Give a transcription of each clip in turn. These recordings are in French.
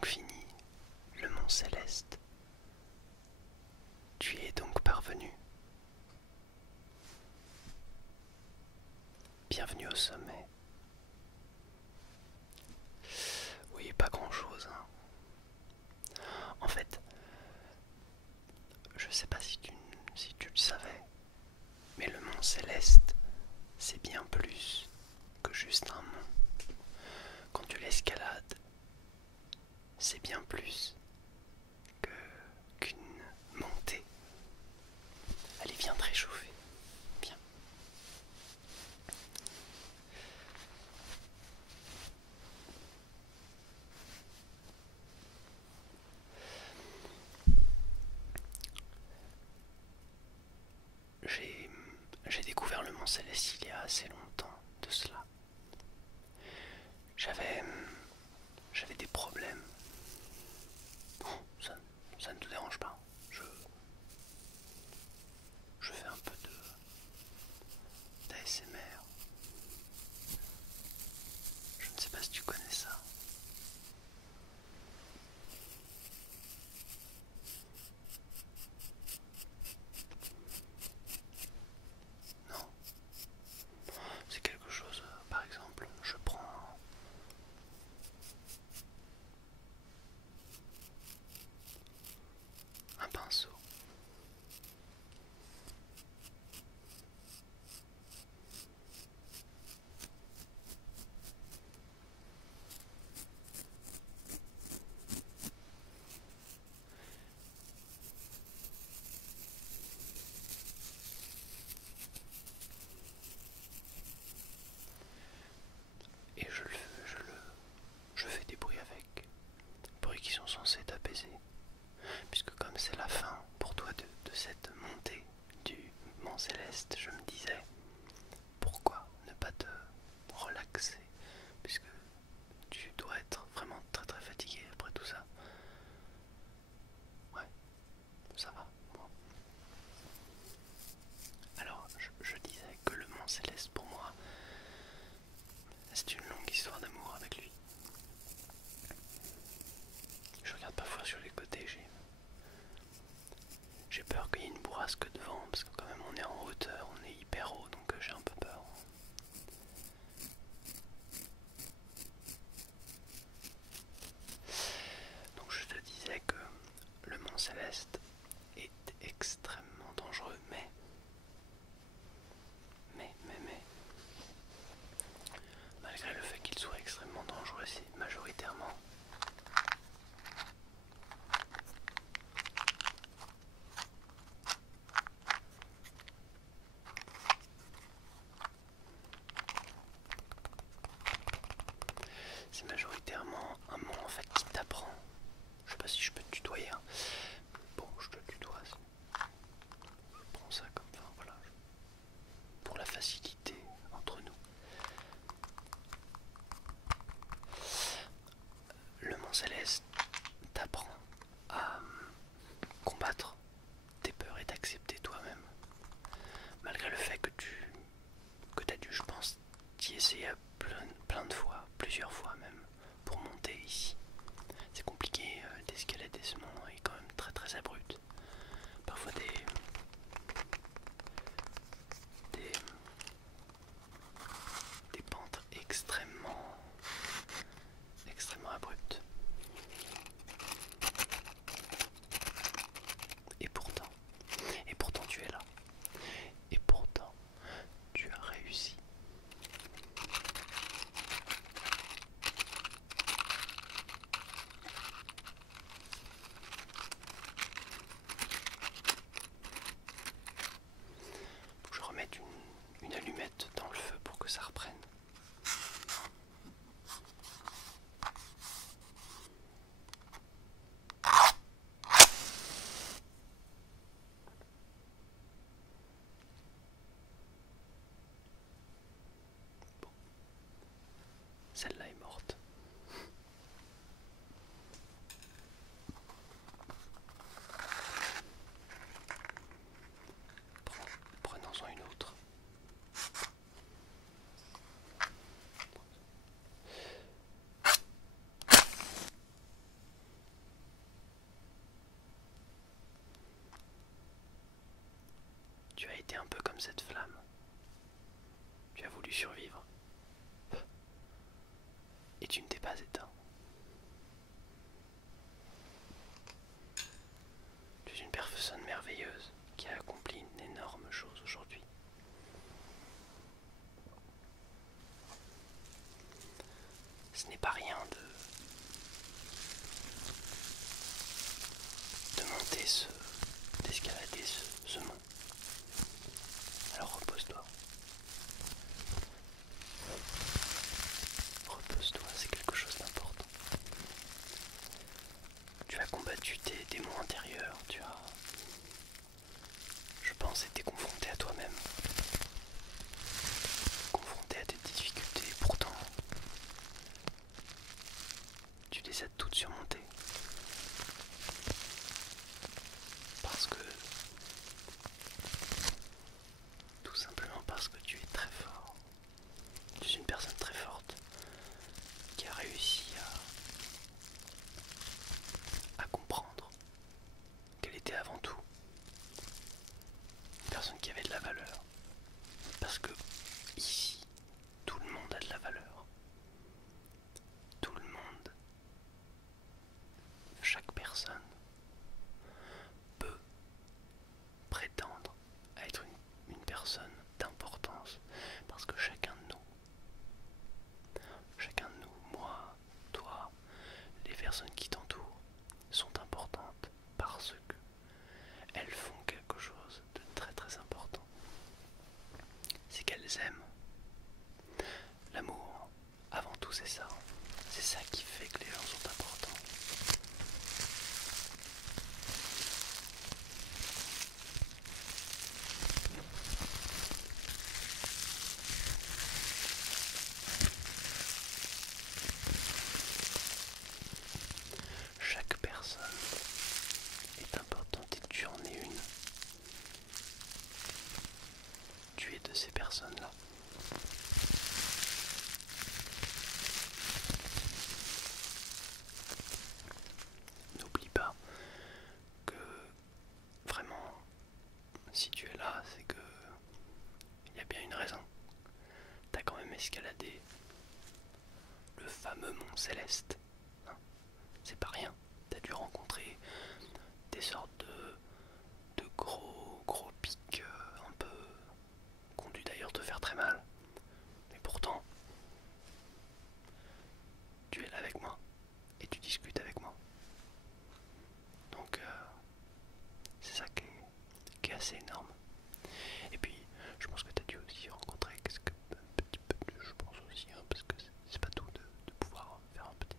donc fini le mont Céleste. Tu y es donc parvenu. Bienvenue au sommet. Oui, pas grand-chose, hein. En fait, je sais pas si tu le savais, mais le mont Céleste, c'est bien plus que juste un mont. Quand tu l'escalades, c'est bien plus qu'une montée. Allez, viens te réchauffer. Viens. J'ai découvert le mont Céleste il y a assez longtemps de cela. J'avais j'avais des problèmes. Bon, ça ne te dérange pas. Je fais un peu d'ASMR. Je ne sais pas si tu connais ça. Non. C'est quelque chose, par exemple, je prends un pinceau. Et je fais des bruits avec. Bruits qui sont censés t'apaiser. Puisque comme c'est la fin pour toi de cette montée du mont Céleste, je me disais, pourquoi ne pas te relaxer, puisque tu dois être vraiment très très fatigué après tout ça. Ouais, ça va. Bon. Alors, je disais que le mont Céleste pour moi, c'est une longue histoire d'amour avec lui. Je regarde parfois sur les côtés, j'ai peur qu'il y ait une bourrasque devant, parce que quand même on est en hauteur, on est hyper haut, donc j'ai un peu peur. Donc je te disais que le mont Céleste est extrêmement dangereux, mais, malgré le fait qu'il soit extrêmement dangereux, c'est majoritairement un mot en fait qui t'apprend. Je sais pas si je peux te tutoyer, hein. Bon, je te tutoie. Je prends ça comme ça, voilà. Pour la facilité entre nous. Le mont Céleste t'apprend à combattre tes peurs et t'accepter toi-même. Malgré le fait que t'as dû, je pense, t'y essayer plein de fois, plusieurs fois même, pour monter ici. C'est compliqué d'escalader ce mont, il est quand même très très abrupt. Parfois des, des pentes extrêmement abruptes. Et pourtant tu es là. Et pourtant tu as réussi. comme cette flamme. Tu as voulu survivre. Et tu ne t'es pas éteint. Tu es une personne merveilleuse qui a accompli une énorme chose aujourd'hui. Ce n'est pas rien de monter d'escalader ce mont. Alors repose-toi. Repose-toi, c'est quelque chose d'important. Tu as combattu tes démons intérieurs, tu as, je pense, été confronté à toi-même, confronté à tes difficultés, pourtant, tu les as toutes surmontées. Parce que, tout simplement parce que tu es très fort. Tu es une personne très forte qui a réussi à comprendre qu'elle était avant tout une personne qui avait de la valeur. Parce que ici, tout le monde a de la valeur. Tout le monde, chaque personne peut prétendre à être une personne d'importance. Parce que chacun de nous, moi, toi, les personnes qui t'entourent, sont importantes parce que elles font quelque chose de très très important. C'est qu'elles aiment. L'amour, avant tout, c'est ça. C'est ça qui fait que les gens sont importants. Chaque personne est importante et tu en es une. Tu es de ces personnes-là. N'oublie pas que vraiment, si tu es là, c'est que il y a bien une raison. T'as quand même escaladé le fameux mont Céleste. Hein, c'est pas rien. T'as dû rencontrer des sortes de gros pics un peu qui ont dû d'ailleurs te faire très mal. Mais pourtant, tu es là avec moi et tu discutes avec moi. Donc c'est ça qui est assez énorme. Et puis je pense que tu as dû aussi rencontrer un petit peu, je pense aussi, hein, parce que c'est pas tout de pouvoir faire un petit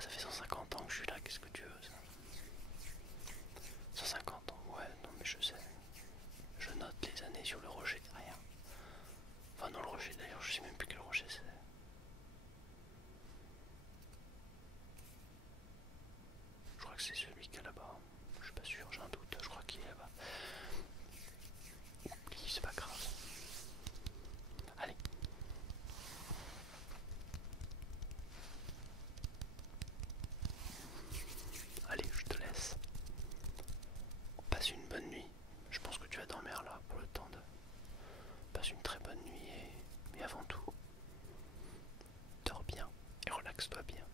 ça fait 150 ans que je suis là, qu'est-ce que tu veux ça? 150 ans, ouais, non mais je sais. Je note les années sur le rocher derrière. Enfin non, le rocher d'ailleurs, je sais même plus quel rocher c'est. Je crois que c'est celui qui est là-bas. Je suis pas sûr, j'ai un doute, je crois qu'il est là-bas. Oublie, c'est pas grave. Allez. Allez, je te laisse. Passe une bonne nuit. Je pense que tu vas dormir là pour le temps de... Passe une très bonne nuit et avant tout, dors bien et relaxe-toi bien.